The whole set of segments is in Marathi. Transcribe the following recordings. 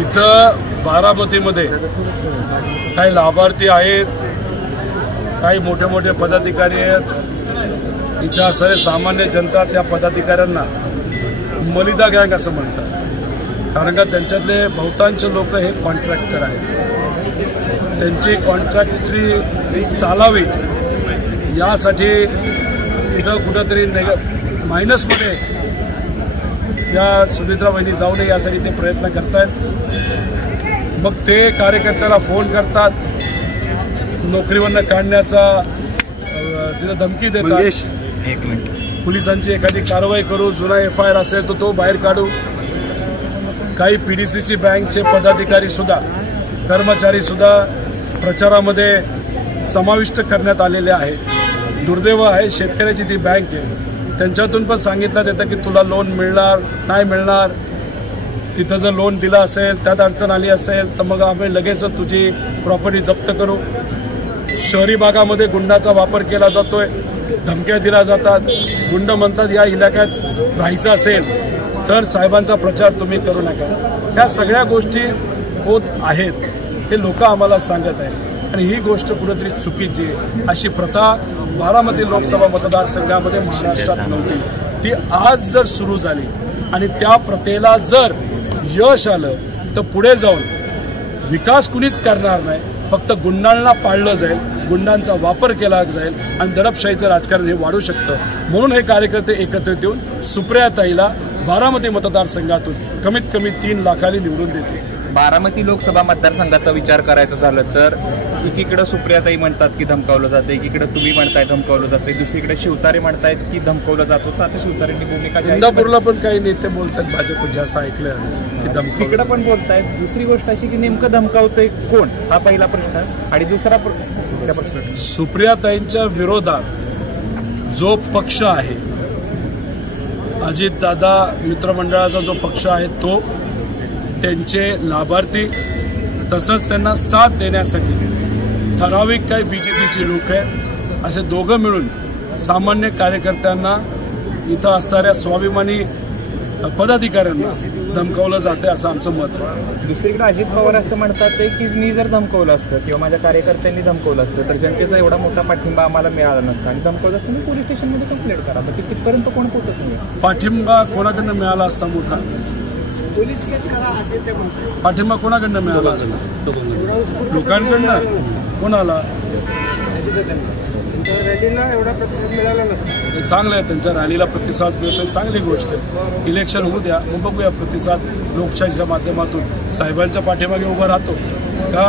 इथं बारामतीमध्ये काही लाभार्थी आहेत, काही मोठे मोठे पदाधिकारी आहेत। इथं असणारे सामान्य जनता त्या पदाधिकाऱ्यांना मलिदा गँग असं म्हणतात, कारण का त्यांच्यातले बहुतांश लोक हे कॉन्ट्रॅक्टर आहेत। त्यांची कॉन्ट्रॅक्टरी चालावी यासाठी इथं कुठंतरी मायनसमध्ये या सुमित्रा वहिनी जाऊ नये यासाठी ते प्रयत्न करतायत। मग ते कार्यकर्त्याला फोन करतात, नोकरीवरनं काढण्याचा तिथं धमकी देतात। पोलिसांची एखादी कारवाई करू, जुना FIR असेल तर तो बाहेर काढू। काही PDCची बँकचे पदाधिकारी सुद्धा, कर्मचारी सुद्धा प्रचारामध्ये समाविष्ट करण्यात आलेले आहेत। दुर्दैव आहे, शेतकऱ्याची ती बँक आहे, त्यांच्यातून पण सांगितलं देतं की तुला लोन मिळणार नाही मिळणार। तिथं जर लोन दिलं असेल, त्यात अडचण आली असेल तर मग आम्ही लगेच तुझी प्रॉपर्टी जप्त करू। शहरी भागामध्ये गुंडाचा वापर केला जातोय, धमक्या दिल्या जातात। गुंड म्हणतात या इलाक्यात राहायचं असेल तर साहेबांचा प्रचार तुम्ही करू नका। ह्या सगळ्या गोष्टी होत आहेत, हे लोक आम्हाला सांगत आहेत आणि ही गोष्ट कुठेतरी चुकीची आहे। अशी प्रथा बारामती लोकसभा मतदारसंघामध्ये महाराष्ट्रात नव्हती, ती आज जर सुरू झाली आणि त्या प्रथेला जर यश आलं तर पुढे जाऊन विकास कुणीच करणार नाही, फक्त गुंडांना पाळलं जाईल, गुंडांचा वापर केला जाईल आणि दडपशाहीचं राजकारण हे वाढू शकतं। म्हणून हे कार्यकर्ते एकत्रित येऊन सुप्रियाताईला बारामती मतदारसंघातून कमीत कमी 3 लाखांनी निवडून देते। बारामती लोकसभा मतदारसंघाचा विचार करायचा झालं तर एकीकडे सुप्रियाताई म्हणतात की धमकावलं जातं, एकीकडे तुम्ही म्हणताय धमकावलं जाते, दुसरीकडे शिवतारे म्हणतायत की धमकावलं जात होतं। आता शिवतारेंनी भूमिका इंदापूरला पण काही नेते बोलतात भाजपचे, असं ऐकलं की धमकीकडे पण बोलतायत। दुसरी गोष्ट अशी की नेमकं धमकावतंय कोण, हा पहिला प्रश्न। आणि दुसरा प्रश्न, सुप्रियाताईंच्या विरोधात जो पक्ष आहे, अजितदादा मित्रमंडळाचा जो पक्ष आहे तो, त्यांचे लाभार्थी, तसंच त्यांना साथ देण्यासाठी ठराविक काही BJPची लोक आहे, असे दोघं मिळून सामान्य कार्यकर्त्यांना, इथं असणाऱ्या स्वाभिमानी पदाधिकाऱ्यांना धमकावलं जाते, असं आमचं मत आहे। दुसरीकडे अजित पवार असं म्हणतात की मी जर धमकावलं असतं किंवा माझ्या कार्यकर्त्यांनी धमकावलं असतं तर जनतेचा एवढा मोठा पाठिंबा आम्हाला मिळाला नसता आणि धमकावलं असतं मी पोलीस स्टेशनमध्ये कंप्लेंट करा। तर तिथपर्यंत कोण पोहोचत नाही। पाठिंबा कोणाकडनं मिळाला असता मोठा? पोलीस केस करा असे ते म्हणतात। पाठिंबा कोणाकडनं मिळाला असता? लोकांकडनं। कोणाला? रॅलीला एवढा प्रतिसाद मिळाला नसता। चांगलं आहे, त्यांच्या रॅलीला प्रतिसाद मिळतो, चांगली गोष्ट आहे। इलेक्शन होऊ द्या, मग बघूया प्रतिसाद लोकशाहीच्या माध्यमातून। साहेबांच्या पाठीमागे उभं राहतो का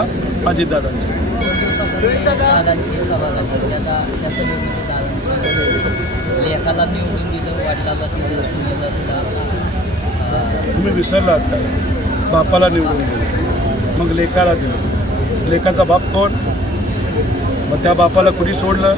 अजितदादांच्या? तुम्ही विसरलात का? बापाला निवडून दिलं, मग लेकाला दिलं। लेकाचा बाप कोण? मग त्या बापाला कुणी सोडलं?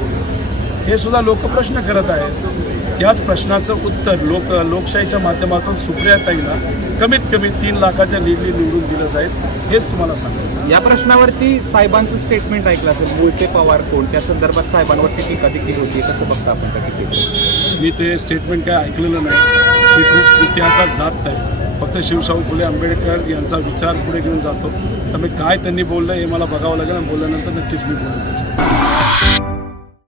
हे सुद्धा लोक प्रश्न करत आहेत। याच प्रश्नाचं उत्तर लोकशाहीच्या माध्यमातून सुप्रियाताईला कमीत कमी 3 लाखाच्या लीडनी निवडून दिलं जाईल, हेच तुम्हाला सांगतो। या प्रश्नावरती साहेबांचं स्टेटमेंट ऐकलं असेल, मूळचे पवार कोण, त्या संदर्भात साहेबांवरती टीका देखील होती, कसं बघता आपण त्या टीकेला? मी ते स्टेटमेंट काय ऐकलेलं नाही, मी खूप इतिहासात जात नाही, फक्त शिवशाहू फुले आंबेडकर यांचा विचार पुढे घेऊन जातो। तर मी काय त्यांनी बोललं हे मला बघावं लागेल आणि बोलल्यानंतर नक्कीच मी बोलतो त्याच्यात।